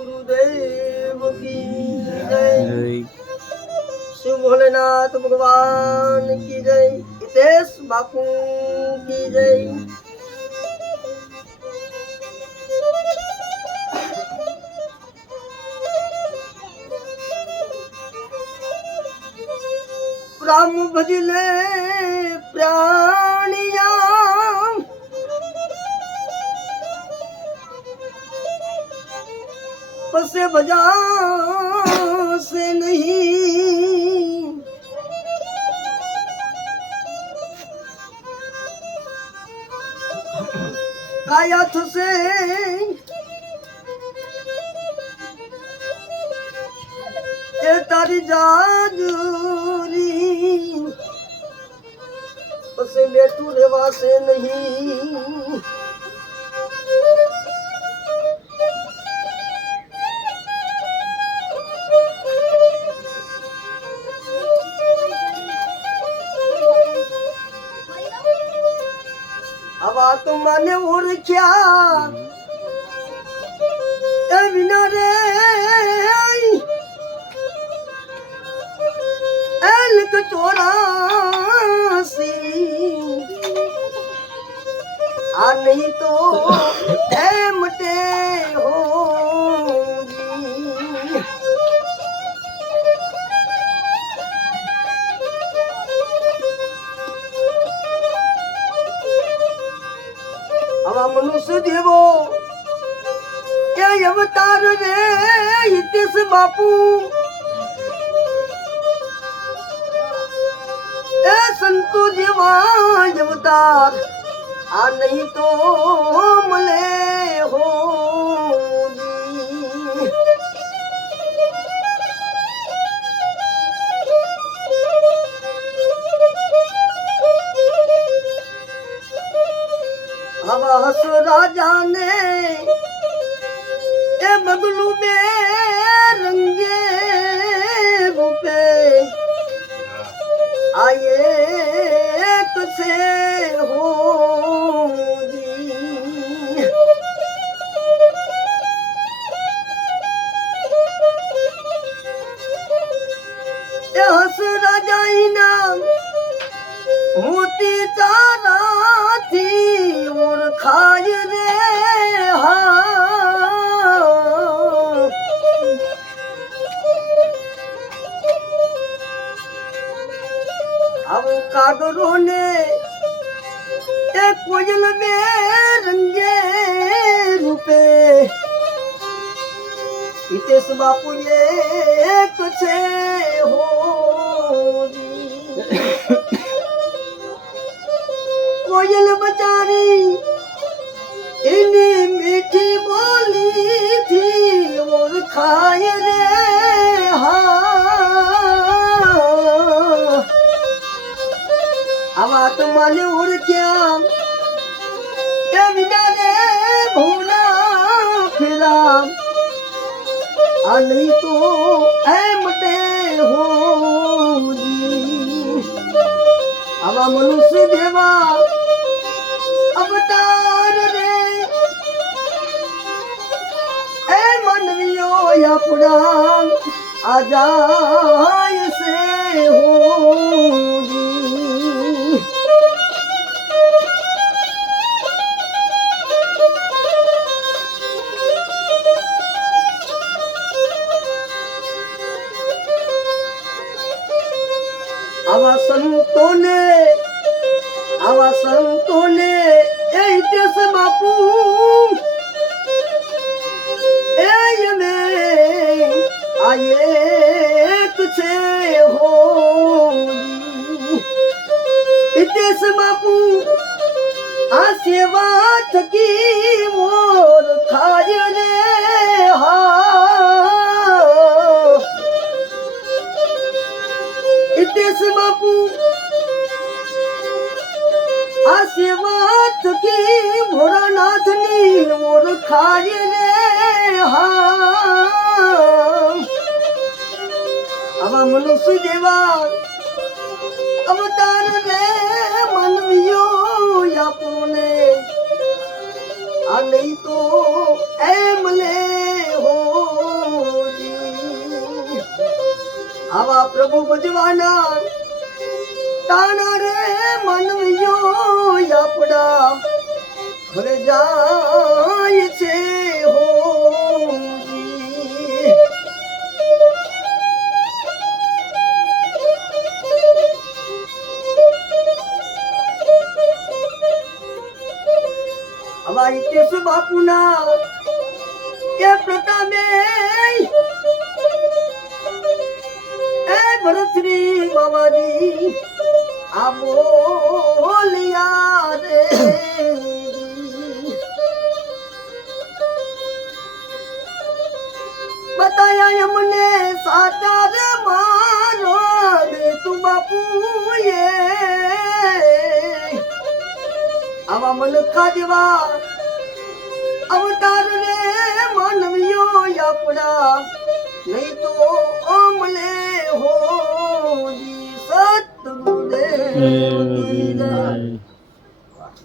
गुरुदेव की जय। शिव भोलेनाथ भगवान की जय। हितेश बापू की जय। राम भजले प्राणिया पसे भजा से नहीं, कायाथ से ये तारी जाजूरी पसे बेटू रेवा से नहीं। हवा तो माने और क्या बिना रे एलक चौरासी आ नहीं तो मटे हो हवा मनुष्य देवो क्या अवतार रे हितेश बापू ए संतो देवा अवतार आ नहीं तो मले हो हवा हस राजा ने ए बगलू में रंगे रूपे आए तुझे हो हस राजा नाम मोती चारा थी और खाए रे अब कागरों ने एक कोयल में रंगे रूपे हितेश बापू ये कुछ हो कोयल बचारी इन्हीं मीठी बोली थी और खाए रे हवा तो माने उड़ क्या बिना रे भूला फिरा आ नहीं तो मटे हो हवा मनुष्य देवा अवतार रे ए मनवियो या पुराण आजाय से हो आवा संतों ने हितेश बापू ए में आए तुझे हो हितेश बापू आ सेवा थकी मोर खाय रे हितेश बापू आशीर्वाद की भोलानाथ नी मोर खाय रे हवा मनुष्य देवा अवतार रे मनवियो या पुणे आ नहीं तो मले हो આવા પ્રભુ ભજવાના તાણા રે માનવીઓ આપડા ઘરે જાય છે હો અમારી કેશુ બાપુના એ પ્રતાપે એ ભરતરી બાબાજી આ બોલિયા રે બતાયા અમને સાચા રે મારો તું બાપુએ આવા મનખા જેવા અવતાર રે માનવીઓ આપણા નહીં તો અમલે હો સતગુરુદેવ